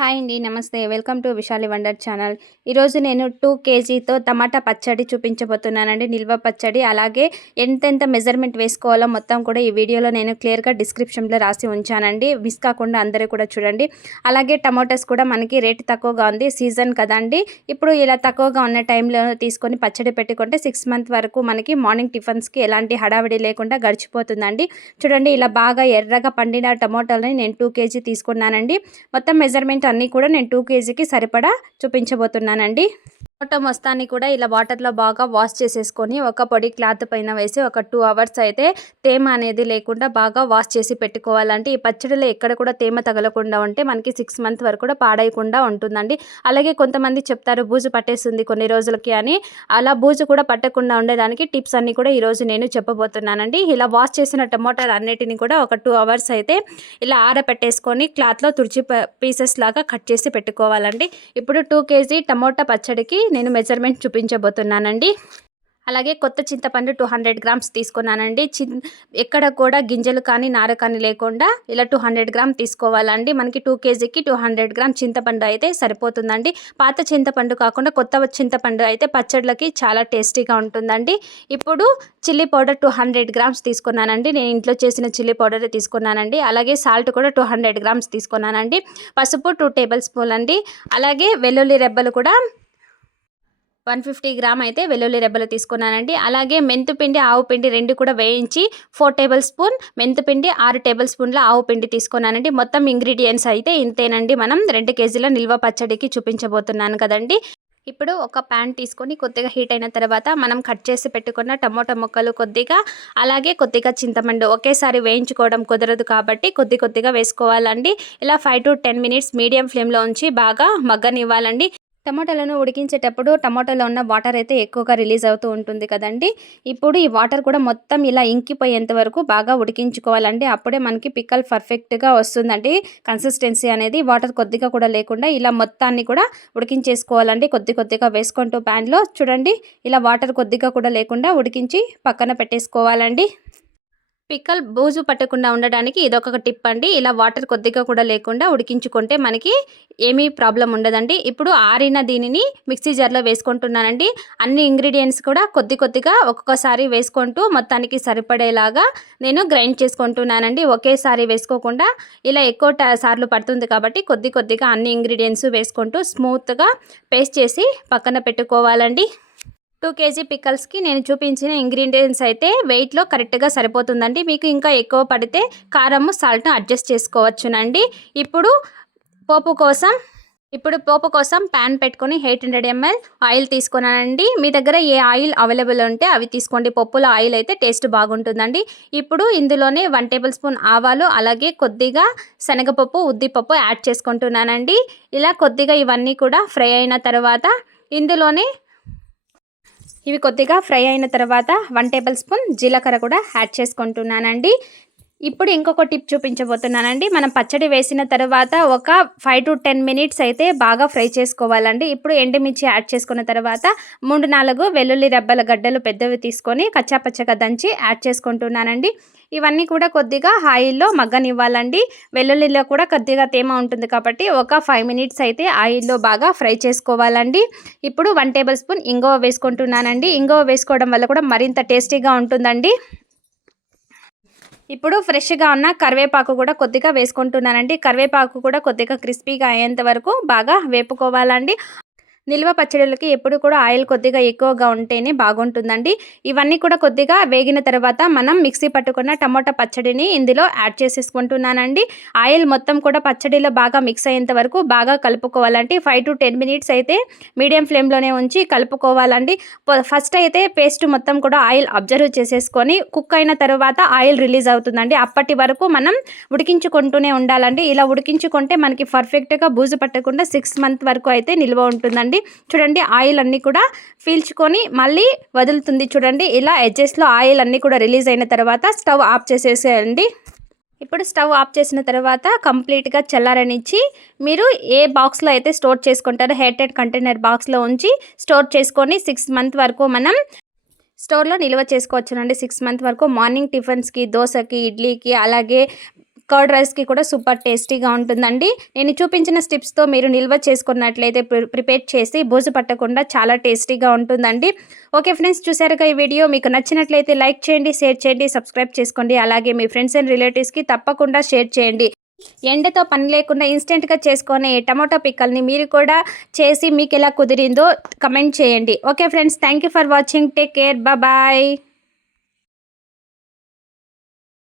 Hi అండి నమస్తే. Welcome to Vishali wonder channel. ఈరోజు నేను టూ కేజీతో టమాటా పచ్చడి చూపించబోతున్నానండి నిల్వ పచ్చడి. అలాగే ఎంతెంత మెజర్మెంట్ వేసుకోవాలో మొత్తం కూడా ఈ వీడియోలో నేను క్లియర్గా డిస్క్రిప్షన్లో రాసి ఉంచానండి. మిస్ కాకుండా అందరూ కూడా చూడండి. అలాగే టమాటాస్ కూడా మనకి రేట్ తక్కువగా ఉంది సీజన్ కదండి. ఇప్పుడు ఇలా తక్కువగా ఉన్న టైంలో తీసుకొని పచ్చడి పెట్టుకుంటే సిక్స్ మంత్ వరకు మనకి మార్నింగ్ టిఫిన్స్కి ఎలాంటి హడావిడి లేకుండా గడిచిపోతుందండి. చూడండి ఇలా బాగా ఎర్రగా పండిన టమోటాలని నేను టూ కేజీ తీసుకున్నానండి. మొత్తం మెజర్మెంట్ అన్నీ కూడా నేను టూ కేజీకి సరిపడా చూపించబోతున్నానండి. టమాటో మొస్తాన్ని కూడా ఇలా వాటర్లో బాగా వాష్ చేసేసుకొని ఒక పొడి క్లాత్ పైన వేసి ఒక టూ అవర్స్ అయితే తేమ అనేది లేకుండా బాగా వాష్ చేసి పెట్టుకోవాలంటే ఈ పచ్చడిలో ఎక్కడ కూడా తేమ తగలకుండా ఉంటే మనకి సిక్స్ మంత్ వరకు కూడా పాడైకుండా ఉంటుందండి. అలాగే కొంతమంది చెప్తారు బూజు పట్టేస్తుంది కొన్ని రోజులకి అని. అలా బూజు కూడా పట్టకుండా ఉండేదానికి టిప్స్ అన్నీ కూడా ఈరోజు నేను చెప్పబోతున్నానండి. ఇలా వాష్ చేసిన టమోటాలు అన్నిటిని కూడా ఒక టూ అవర్స్ అయితే ఇలా ఆరబెట్టేసుకొని క్లాత్లో తుడిచి పీసెస్ లాగా కట్ చేసి పెట్టుకోవాలండి. ఇప్పుడు టూ కేజీ టమోటా పచ్చడికి నేను మెజర్మెంట్ చూపించబోతున్నానండి. అలాగే కొత్త చింతపండు టూ హండ్రెడ్ గ్రామ్స్ తీసుకున్నానండి. చిన్ ఎక్కడ కూడా గింజలు కానీ నార కానీ లేకుండా ఇలా టూ హండ్రెడ్ గ్రామ్ తీసుకోవాలండి. మనకి టూ కేజీకి టూ హండ్రెడ్ గ్రామ్ చింతపండు అయితే సరిపోతుందండి. పాత చింతపండు కాకుండా కొత్త చింతపండు అయితే పచ్చళ్ళకి చాలా టేస్టీగా ఉంటుందండి. ఇప్పుడు chilli powder two hundred grams తీసుకున్నానండి. నేను ఇంట్లో చేసిన చిల్లీ పౌడర్ తీసుకున్నానండి. అలాగే సాల్ట్ కూడా టూ హండ్రెడ్ గ్రామ్స్ తీసుకున్నానండి. పసుపు టూ టేబుల్ స్పూన్ అండి. అలాగే వెల్లుల్లి రెబ్బలు కూడా వన్ ఫిఫ్టీ గ్రామ్ అయితే వెల్లుల్లి రెబ్బలు తీసుకున్నానండి. అలాగే మెంతుపిండి ఆవు పిండి రెండు కూడా వేయించి ఫోర్ టేబుల్ స్పూన్ మెంతుపిండి ఆరు టేబుల్ స్పూన్ల ఆవు పిండి తీసుకున్నానండి. మొత్తం ఇంగ్రీడియంట్స్ అయితే ఇంతేనండి. మనం రెండు కేజీల నిల్వ పచ్చడికి చూపించబోతున్నాను కదండి. ఇప్పుడు ఒక ప్యాన్ తీసుకొని కొద్దిగా హీట్ అయిన తర్వాత మనం కట్ చేసి పెట్టుకున్న టమోటా ముక్కలు కొద్దిగా అలాగే కొద్దిగా చింతమండు ఒకేసారి వేయించుకోవడం కుదరదు కాబట్టి కొద్ది కొద్దిగా వేసుకోవాలండి. ఇలా five to ten minutes medium ఫ్లేమ్లో ఉంచి బాగా మగ్గనివ్వాలండి. టమాటాలను ఉడికించేటప్పుడు టమాటాలో ఉన్న వాటర్ అయితే ఎక్కువగా రిలీజ్ అవుతూ ఉంటుంది కదండి. ఇప్పుడు ఈ వాటర్ కూడా మొత్తం ఇలా ఇంకిపోయేంత వరకు బాగా ఉడికించుకోవాలండి. అప్పుడే మనకి పిక్కల్ పర్ఫెక్ట్గా వస్తుందండి. కన్సిస్టెన్సీ అనేది వాటర్ కొద్దిగా కూడా లేకుండా ఇలా మొత్తాన్ని కూడా ఉడికించేసుకోవాలండి. కొద్ది కొద్దిగా వేసుకుంటూ ప్యాన్లో చూడండి. ఇలా వాటర్ కొద్దిగా కూడా లేకుండా ఉడికించి పక్కన పెట్టేసుకోవాలండి. పిక్కల్ బూజు పట్టకుండా ఉండడానికి ఇదొక టిప్ అండి. ఇలా వాటర్ కొద్దిగా కూడా లేకుండా ఉడికించుకుంటే మనకి ఏమీ ప్రాబ్లం ఉండదండి. ఇప్పుడు ఆరిన దీనిని మిక్సీ జార్లో వేసుకుంటున్నానండి. అన్ని ఇంగ్రీడియంట్స్ కూడా కొద్ది కొద్దిగా ఒక్కొక్కసారి వేసుకుంటూ మొత్తానికి సరిపడేలాగా నేను గ్రైండ్ చేసుకుంటున్నానండి. ఒకేసారి వేసుకోకుండా ఇలా ఎక్కువ సార్లు పడుతుంది కాబట్టి కొద్ది కొద్దిగా అన్ని ఇంగ్రీడియంట్స్ వేసుకుంటూ స్మూత్గా పేస్ట్ చేసి పక్కన పెట్టుకోవాలండి. టూ కేజీ పికల్స్కి నేను చూపించిన ఇంగ్రీడియంట్స్ అయితే వెయిట్లో కరెక్ట్గా సరిపోతుందండి. మీకు ఇంకా ఎక్కువ పడితే కారము సాల్ట్ను అడ్జస్ట్ చేసుకోవచ్చునండి. ఇప్పుడు పోపు కోసం ఇప్పుడు పోపు కోసం ప్యాన్ పెట్టుకొని ఎయిట్ హండ్రెడ్ ఎంఎల్ ఆయిల్ తీసుకున్నానండి. మీ దగ్గర ఏ ఆయిల్ అవైలబుల్ ఉంటే అవి తీసుకోండి. పప్పులో ఆయిల్ అయితే టేస్ట్ బాగుంటుందండి. ఇప్పుడు ఇందులోనే వన్ టేబుల్ స్పూన్ ఆవాలు అలాగే కొద్దిగా శనగపప్పు ఉద్దిపప్పు యాడ్ చేసుకుంటున్నానండి. ఇలా కొద్దిగా ఇవన్నీ కూడా ఫ్రై అయిన తర్వాత ఇందులోనే ఇవి కొద్దిగా ఫ్రై అయిన తర్వాత వన్ టేబుల్ స్పూన్ జీలకర్ర కూడా యాడ్ చేసుకుంటున్నానండి. ఇప్పుడు ఇంకొక టిప్ చూపించబోతున్నానండి. మనం పచ్చడి వేసిన తర్వాత ఒక ఫైవ్ టు టెన్ మినిట్స్ అయితే బాగా ఫ్రై చేసుకోవాలండి. ఇప్పుడు ఎండుమిర్చి యాడ్ చేసుకున్న తర్వాత మూడు నాలుగు వెల్లుల్లి రెబ్బల గడ్డలు పెద్దవి తీసుకొని కచ్చాపచ్చగా దంచి యాడ్ చేసుకుంటున్నానండి. ఇవన్నీ కూడా కొద్దిగా ఆయిల్లో మగ్గనివ్వాలండి. వెల్లుల్లిలో కూడా కొద్దిగా తేమ ఉంటుంది కాబట్టి ఒక ఫైవ్ మినిట్స్ అయితే ఆయిల్లో బాగా ఫ్రై చేసుకోవాలండి. ఇప్పుడు వన్ టేబుల్ స్పూన్ ఇంగువ వేసుకుంటున్నానండి. ఇంగువ వేసుకోవడం వల్ల కూడా మరింత టేస్టీగా ఉంటుందండి. ఇప్పుడు ఫ్రెష్గా ఉన్న కరివేపాకు కూడా కొద్దిగా వేసుకుంటున్నానండి. కరివేపాకు కూడా కొద్దిగా క్రిస్పీగా అయ్యేంత వరకు బాగా వేపుకోవాలండి. నిల్వ పచ్చడిలకి ఎప్పుడు కూడా ఆయిల్ కొద్దిగా ఎక్కువగా ఉంటేనే బాగుంటుందండి. ఇవన్నీ కూడా కొద్దిగా వేగిన తర్వాత మనం మిక్సీ పట్టుకున్న టమోటా పచ్చడిని ఇందులో యాడ్ చేసేసుకుంటున్నానండి. ఆయిల్ మొత్తం కూడా పచ్చడిలో బాగా మిక్స్ అయ్యేంత వరకు బాగా కలుపుకోవాలండి. ఫైవ్ టు టెన్ మినిట్స్ అయితే మీడియం ఫ్లేమ్లోనే ఉంచి కలుపుకోవాలండి. ఫస్ట్ అయితే పేస్ట్ మొత్తం కూడా ఆయిల్ అబ్జర్వ్ చేసేసుకొని కుక్ అయిన తర్వాత ఆయిల్ రిలీజ్ అవుతుందండి. అప్పటి వరకు మనం ఉడికించుకుంటూనే ఉండాలండి. ఇలా ఉడికించుకుంటే మనకి పర్ఫెక్ట్గా బూజు పట్టకుండా సిక్స్ మంత్ వరకు అయితే నిల్వ ఉంటుందండి. వస్తుంది చూడండి ఆయిల్ అన్నీ కూడా పీల్చుకొని మళ్ళీ వదులుతుంది. చూడండి ఇలా ఎడ్జెస్లో ఆయిల్ అన్నీ కూడా రిలీజ్ అయిన తర్వాత స్టవ్ ఆఫ్ చేసేసేయండి. ఇప్పుడు స్టవ్ ఆఫ్ చేసిన తర్వాత కంప్లీట్గా చల్లారనిచ్చి మీరు ఏ బాక్స్లో అయితే స్టోర్ చేసుకుంటారో హెయిటెడ్ కంటైనర్ బాక్స్లో ఉంచి స్టోర్ చేసుకొని సిక్స్ మంత్ వరకు మనం స్టోర్లో నిల్వ చేసుకోవచ్చునండి సిక్స్ మంత్ వరకు మార్నింగ్ టిఫిన్స్కి దోశకి ఇడ్లీకి అలాగే కర్డ్ రైస్కి కూడా సూపర్ టేస్టీగా ఉంటుందండి. నేను చూపించిన స్టిప్స్తో మీరు నిల్వ చేసుకున్నట్లయితే ప్రి- ప్రిపేర్ చేసి బోజు పట్టకుండా చాలా టేస్టీగా ఉంటుందండి. ఓకే ఫ్రెండ్స్ చూసారుగా ఈ వీడియో. మీకు నచ్చినట్లయితే లైక్ చేయండి షేర్ చేయండి సబ్స్క్రైబ్ చేసుకోండి. అలాగే మీ ఫ్రెండ్స్ అండ్ రిలేటివ్స్కి తప్పకుండా షేర్ చేయండి. ఎండతో పని లేకుండా ఇన్స్టెంట్గా చేసుకునే టమాటో పిక్కల్ని మీరు కూడా చేసి మీకు ఎలా కుదిరిందో కమెంట్ చేయండి. Okay friends thank you for watching. Take care. Bye.